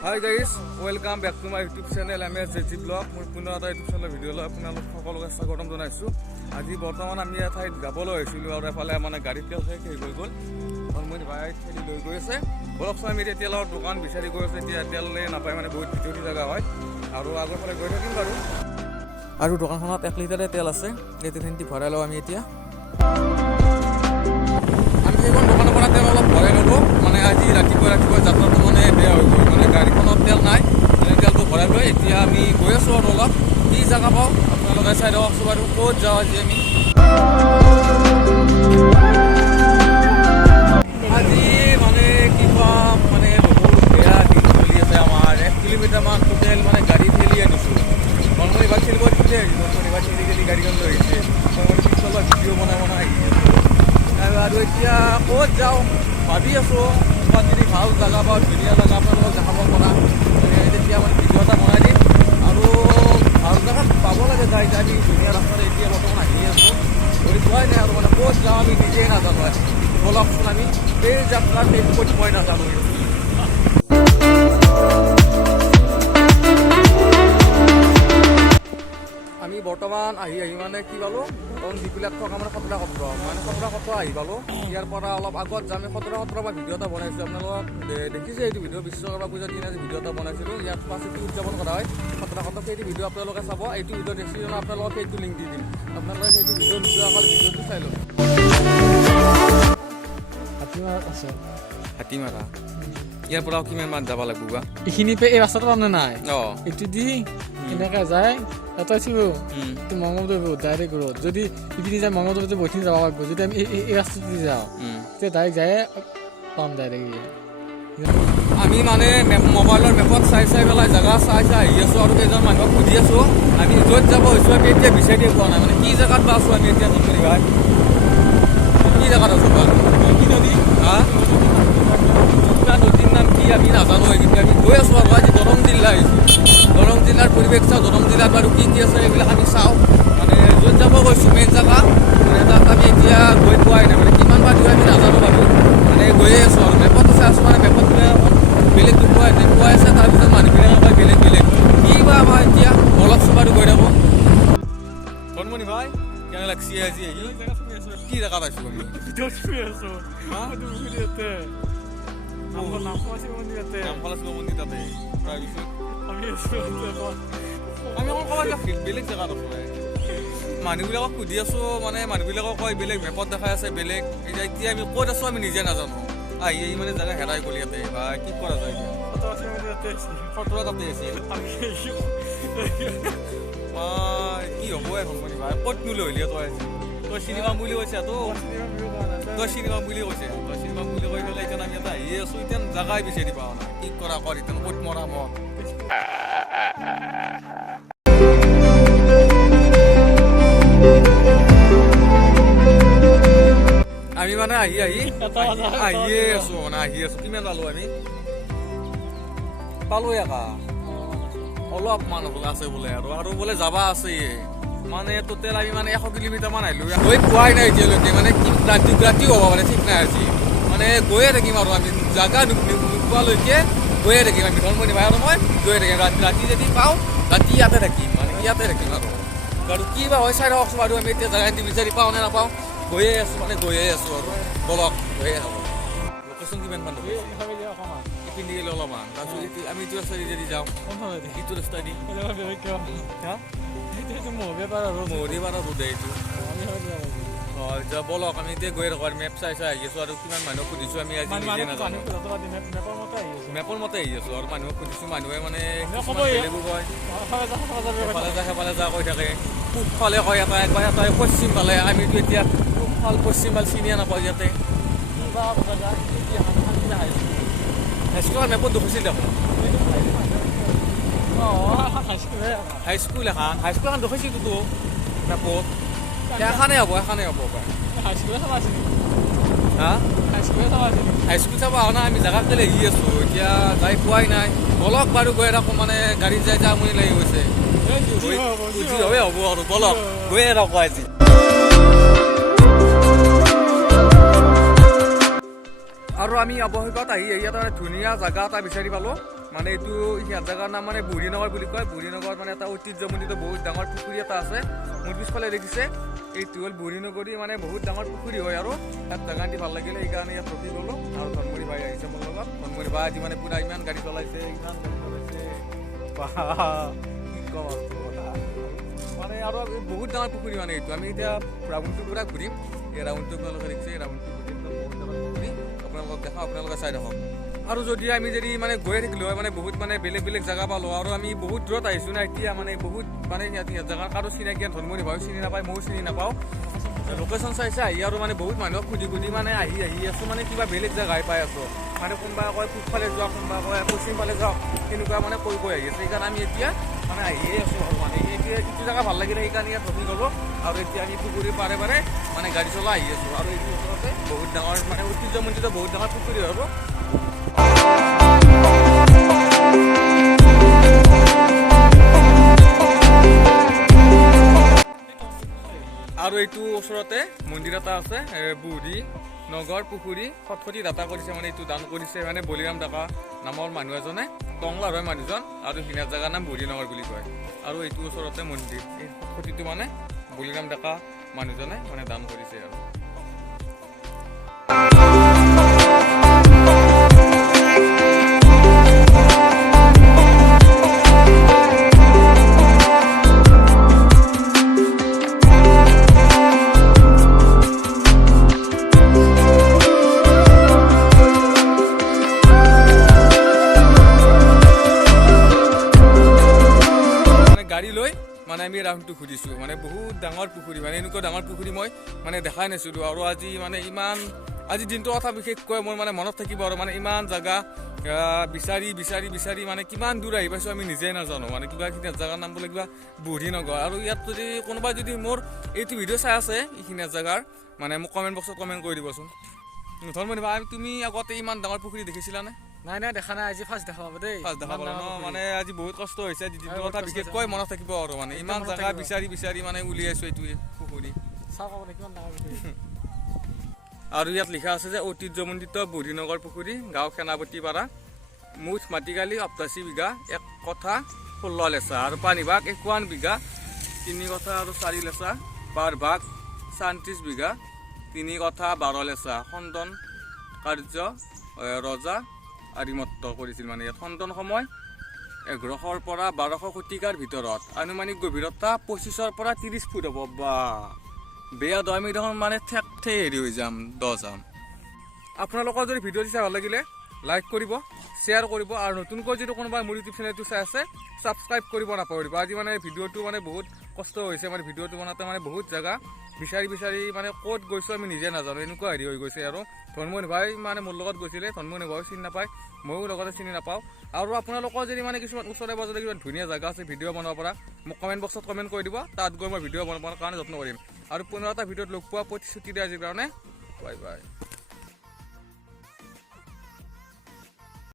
Hi guys, welcome back to my YouTube channel MSJG Vlog. মই পুনৰ এটা YouTube channel video' লৈ আপোনালোক সকলোকে স্বাগতম জনাইছো। আজি বৰ্তমান আমি এটা ঠাইত যাবলৈ আহিছিলোঁ আৰু এফালে মানে গাড়ী তেল শেষ হৈ গ'ল। আৰু মই বাইক ঠেলি লৈ গৈ আছে। বলকচোন আমি এতিয়া তেলৰ দোকান বিচাৰি গৈ আছে। এতিয়া তেলে নাপায় মানে বহুত ভিতৰি জেগা হয় আৰু আগৰ ফালে গৈ থাকিম বাৰু। আৰু দোকানখনত 1 লিটাৰে তেল আছে। এই তেলখিনি ভৰাই লওঁ আমি এতিয়া। আমি এখন দোকানৰ পৰা তেল অলপ ভৰাই ল'লোঁ। মানে আজি ৰাতিপুৱা যাত্ৰাটো মানে বেয়া হৈ গ'ল। মানে গাড়ীখনত তেল নাই। তেলটো ভৰাই লৈ এতিয়া আমি গৈ আছোঁ আৰু অলপ কি জেগা পাওঁ আপোনালোকে চাই দিয়কচোন বাৰু ক'ত যাওঁ আজি আমি। আজি মানে কি ক'ম মানে বহুত বেয়া দিন চলি আছে আমাৰ। 1 কিলোমিটাৰমান টোটেল মানে গাড়ী ঠেলি আনিছোঁ। মনমনি বাক খেলিব দিছিলে মনমনি বাক খেলি গাড়ীখন লৈ আহিছে। মনমনি পিছলৈ ভিডিঅ' বনাই আহি আছোঁ আৰু এতিয়া ক'ত যাওঁ ভাবি আছোঁ। ক'ৰবাত যদি ভাল জেগা পাওঁ ধুনীয়া জেগা আপোনালোকক দেখাব পৰা তেতিয়া মানে ভিডিঅ' এটা বনাই দিম আৰু ভাল জেগাত পাব লাগে যাই আমি ধুনীয়া ৰাস্তাত এতিয়া বৰ্তমান আহি আছোঁ কৰি পোৱাই নাই আৰু মানে ক'ত যাওঁ আমি নিজেই নাজানো। বলকচোন আমি এই যাত্ৰাত এই ক'ত মই নাজানো। আমি বৰ্তমান আহি মানে কি পালোঁ যিবিলাক থকা মানে খতৰা সত্ৰ আহি পালোঁ। ইয়াৰ পৰা অলপ আগত যাম খতৰা সত্ৰৰ পৰা ভিডিঅ' এটা বনাইছোঁ। আপোনালোকক দেখিছে এইটো ভিডিঅ' বিশ্বকৰ্মা পূজাৰ দিনা ভিডিঅ' এটা বনাইছিলোঁ। ইয়াত পাছতে উদযাপন কৰা হয় খতৰা সত্ৰত। সেইটো ভিডিঅ' আপোনালোকে চাব। এইটো ভিডিঅ' দেখিছিলোঁ আপোনালোকক সেইটো লিংক দি দিম। আপোনালোকে সেইটো ভিডিঅ' নোচোৱাকৈ ভিডিঅ'টো চাই ল'ব। হাতীমাৰা ইয়াৰ পৰা কিমান মান যাব লাগিব বা এইখিনি এই ৰাস্তাটো মানে নাই এইটো দি এনেকৈ যায় এটা মঙলদৈ ডাইৰেক্ট ৰোড। যদি ইপিনে যায় মঙলদৈ বহুতখিনি যাব লাগিব। যদি আমি এই ৰাস্তাটো দি যাওঁ তেতিয়া ডাইৰেক্ট যায় পাম ডাইৰেক্ট। আমি মানে মোবাইলৰ মেপত চাই পেলাই জেগা চাই আহি আছোঁ আৰু কেইজন মানুহক সুধি আছোঁ আমি য'ত যাব হৈছোঁ। আমি এতিয়া বিচাৰি পোৱা নাই মানে কি জেগাত বা আছোঁ আমি এতিয়া নতুন ভাই কি জেগাত আছোঁ বা কি নদী নদীৰ নাম কি আমি নাজানো। কিন্তু আমি গৈ আছোঁ আৰু আজি দৰং জিলা আহিছোঁ। দৰং জিলাৰ পৰিৱেশ চাওঁ। দৰং জিলাত বাৰু কি আছে এইবিলাক আমি চাওঁ। মানে য'ত যাব গৈছোঁ মেইন জেগা মানে তাত আমি এতিয়া গৈ পোৱাই নাই মানে কিমান বা আমি নাজানো বাৰু। মানে গৈয়ে আছোঁ আৰু মেপত চাই আছোঁ মানে মেপত বেলেগ দেখুৱাই আছে। তাৰপিছত মানুহবিলাকে কয় বেলেগ কি বা আমাৰ এতিয়া অলপচোন বাৰু গৈ থাকোঁ। কণমণি ভাই কেনে লাগছি আজি কি জেগা পাইছোঁ আমি মন্দিৰ তাতে তাৰপিছত আমি অকল বেলেগ জেগাত আছোঁ। মানুহবিলাকক সুধি আছোঁ মানে মানুহবিলাকক কয় বেলেগ মেপত দেখাই আছে বেলেগ। এতিয়া আমি ক'ত আছোঁ আমি নিজে নাজানো। আহি মানে জেগা হেৰাই গ'ল ইয়াতে বা কি কৰা যায় এতিয়া খতৰা তাতে আছে কি হ'ব এখন মানে ভাই ক'ত নোলৈ হ'লি তই চিনি পাম বুলি কৈছে তই চিনি পাম বুলি কৈছে তই চিনি পাম বুলি কৈ পেলাই এতিয়া আমি এটা আহি আছোঁ। এতিয়া জেগাই বিচাৰি পাওঁ নাই কি কৰা কৰ এতিয়া ক'ত মৰা মত আমি মানে আহিয়ে আছোঁ মানে আহি আছোঁ। কিমান পালোঁ আমি পালোঁ একা অলপ মানুহ আছে বোলে আৰু বোলে যাবা আছে মানে টোটেল আমি মানে 100 কিলোমিটাৰমান আহিলোঁ। গৈ পোৱাই নাই এতিয়ালৈকে মানে কি ৰাতিও হ'ব পাৰে ঠিক নাই আজি মানে গৈয়ে থাকিম আৰু আমি জেগা নোপোৱালৈকে গৈয়ে থাকিম আমি ধৰ্মনি ভাই আৰু মই গৈয়ে থাকিম। ৰাতি যদি পাওঁ ৰাতি ইয়াতে থাকিম মানে ইয়াতে থাকিম আৰু কি বা হয় চাই থাককচোন বাৰু। আমি এতিয়া জেগাখিনি বিচাৰি পাওঁ নে নাপাওঁ গৈয়ে আছোঁ আৰু বলক গৈয়ে থাকোঁ। লোকেশ্যন কিমান মান ইপিনে গ'লে অলপমান তাৰপিছত আমি ইটো ৰাস্তা যদি যাওঁ ইটো ৰাস্তা দি মহৰিপাৰা ৰোড এইটো বলক আমি এতিয়া গৈ থাকোঁ আৰু মেপ চাই আহি আছোঁ। আৰু কিমান মানুহক সুধিছোঁ আমি আজি নিজে নাজানো মেপৰ মতে আহি আছোঁ আৰু মানুহক সুধিছোঁ মানুহে মানে বেলেগো কয় সেইফালে যা কৈ থাকে পূবফালে কয় এটাই পশ্চিম ফালে। আমিতো এতিয়া পূবফাল পশ্চিম ফাল চিনিয়ে নাপাওঁ ইয়াতে হাইস্কুলৰ মেপত দেখিছিল দেখোন হাইস্কুল এখন দেখিছিলোঁতো মেপত এখনেই হ'ব হাইস্কুল চাব অহা নাই। আমি জেগাত কেলৈ আহি আছোঁ এতিয়া যাই পোৱাই নাই। বলক বাৰু গৈ থাকোঁ মানে গাড়ী যাই আমনি লাগি গৈছে। হ'ব আৰু বলক গৈয়ে থাকোঁ আজি। আৰু আমি অৱশেষত আহি এটা ধুনীয়া জেগা এটা বিচাৰি পালোঁ। মানে এইটো ইয়াৰ জেগাৰ নাম মানে বুঢ়ীনগৰ বুলি কয়। বুঢ়ীনগৰত মানে এটা ঐতিহ্যমণ্ডিত বহুত ডাঙৰ পুখুৰী এটা আছে। মোৰ পিছফালে দেখিছে এইটো হ'ল বুঢ়ীনগৰী, মানে বহুত ডাঙৰ পুখুৰী হয় আৰু তাত জেগাটি ভাল লাগিলে সেইকাৰণে ইয়াত ৰখি গ'লোঁ। আৰু ধনমৰি ভাই আহিছে মোৰ লগত। ধনমৰি ভাই আজি মানে পুৰা ইমান গাড়ী চলাইছে, ইমান গাড়ী চলাইছে, কি ক'ম কথা। মানে আৰু বহুত ডাঙৰ পুখুৰী মানে এইটো। আমি এতিয়া ৰাউণ্ডটো পুৰা ঘূৰিম। এই ৰাউণ্ডটো আপোনালোকে দেখিছে, ৰাউণ্ডটো ঘূৰিম, বহুত ডাঙৰ পুখুৰী। আপোনালোকক দেখাওঁ, আপোনালোকে চাই দেখক। আৰু যদি আমি মানে গৈয়ে থাকিলোঁ হয় মানে বহুত মানে বেলেগ বেলেগ জেগা পালোঁ। আৰু আমি বহুত দূৰত আহিছোঁ না এতিয়া, মানে বহুত মানে জেগা কাৰো চিনাকি ধনমৰি ভাইও চিনি নাপায়, ময়ো চিনি নাপাওঁ। লোকেশ্যন চাইছে আহি আৰু মানে বহুত মানুহক সুধি মানে আহি আছোঁ, মানে কিবা বেলেগ জেগাই পাই আছোঁ। মানে কোনোবা কয় পূবফালে যোৱা, কোনোবা কয় পশ্চিমফালে যাওক, তেনেকুৱা মানে কৈ আহি আছে। সেইকাৰণে আমি এতিয়া মানে আহিয়ে আছোঁ আৰু মানে এতিয়া কিছু জেগা ভাল লাগিলে সেইকাৰণে ইয়াত ৰখি গ'লোঁ। আৰু এতিয়া আমি পুখুৰীৰ পাৰে পাৰে মানে গাড়ী চলাই আহি আছোঁ। আৰু এইটো ওচৰতে বহুত ডাঙৰ মানে ঐতিহ্যমণ্ডিত বহুত ডাঙৰ পুখুৰী হ'ব। আৰু এইটো ওচৰতে মন্দিৰ এটা আছে, বুঢ়ী নগৰ পুখুৰী খটখটি দাতা কৰিছে, মানে এইটো দান কৰিছে মানে বলিৰাম ডেকা নামৰ মানুহ এজনে, টংলাৰ হয় মানুহজন। আৰু সিনাৰ জেগাৰ নাম বুঢ়ী নগৰ বুলি কয়। আৰু এইটো ওচৰতে মন্দিৰ, এই খটখটিটো মানে বলিৰাম ডেকা মানুহজনে মানে দান কৰিছে আৰু। গাড়ী লৈ মানে আমি ৰাউণ্ডটো ঘূৰিছোঁ। মানে বহুত ডাঙৰ পুখুৰী, মানে এনেকুৱা ডাঙৰ পুখুৰী মই মানে দেখাই নাছিলোঁ। আৰু আজি মানে আজি দিনটোৰ কথা বিশেষকৈ মোৰ মানে মনত থাকিব আৰু মানে ইমান জেগা বিচাৰি মানে কিমান দূৰ আহি পাইছোঁ আমি নিজেই নাজানো। মানে কিবাখিনি জেগাৰ নাম বোলে কিবা বুঢ়ীনগৰ। আৰু ইয়াত যদি কোনোবাই যদি মোৰ এইটো ভিডিঅ' চাই আছে এইখিনি জেগাৰ, মানে মোক কমেণ্ট বক্সত কমেণ্ট কৰি দিবচোন। ধনমৰি ভাই, তুমি আগতে ইমান ডাঙৰ পুখুৰী দেখিছিলানে? নাই দেখা নাই, আজি ফাৰ্ষ্ট দেখা পাব দেই। ফাৰ্ষ্ট দেখা পালোঁ ন, মানে আজি বহুত কষ্ট হৈছে। দিনটোৰ কথা বিশেষকৈ মনত থাকিব আৰু মানে ইমান জেগা বিচাৰি মানে উলিয়াইছোঁ এইটো পুখুৰী। চাওক আপুনি কিমান ডাঙৰ পুখুৰী। আৰু ইয়াত লিখা আছে যে ঐতিহ্যমণ্ডিত বুঢ়ীনগৰ পুখুৰী, গাঁও সেনাপতিপাৰা, মুঠ মাটিকালি ৮৮ বিঘা, ১ কঠা ১৬ লেচা, আৰু পানীভাগ ৫১ বিঘা, ৩ কঠা আৰু ৪ লেচা, পাৰ ভাগ ৩৬ বিঘা, ৩ কঠা ১২ লেচা। খণ্ডন কাৰ্য ৰজা আৰিমত্ত কৰিছিল। মানে ইয়াত খণ্ডন সময় ১১০০ৰ পৰা ১২০০ শতিকাৰ ভিতৰত, আনুমানিক গভীৰতা ২৫ৰ পৰা ৩০ ফুট হ'ব। বা বেয়া দহ আমি দেখোন মানে ঠেক হেৰি হৈ যাম, আপোনালোকৰ যদি ভিডিঅ'টো চাই ভাল লাগিলে লাইক কৰিব, শ্বেয়াৰ কৰিব, আৰু নতুনকৈ যদি কোনোবাই মোৰ ইউটিউব চেনেলটো চাই আছে ছাবস্ক্ৰাইব কৰিব নাপাহৰিব। আজি মানে ভিডিঅ'টো মানে বহুত কষ্ট হৈছে, মানে ভিডিঅ'টো বনাওঁতে মানে বহুত জেগা বিচাৰি মানে ক'ত গৈছোঁ আমি নিজে নাজানো, এনেকুৱা হেৰি হৈ গৈছে। আৰু ধনমনি ভাই মানে মোৰ লগত গৈছিলে, ধনমনি ভাইও চিনি নাপায়, ময়ো লগতে চিনি নাপাওঁ। আৰু আপোনালোকৰ যদি মানে কিছুমান ওচৰে পাজৰে কিছুমান ধুনীয়া জেগা আছে ভিডিঅ' বনাব পৰা, মোক কমেণ্ট বক্সত কমেণ্ট কৰি দিব, তাত গৈ মই ভিডিঅ' বনাবৰ কাৰণে যত্ন কৰিম। আৰু পুনৰ এটা ভিডিঅ'ত লগ পোৱা প্ৰতিশ্ৰুতি দিয়া আজিৰ কাৰণে, বাই বাই।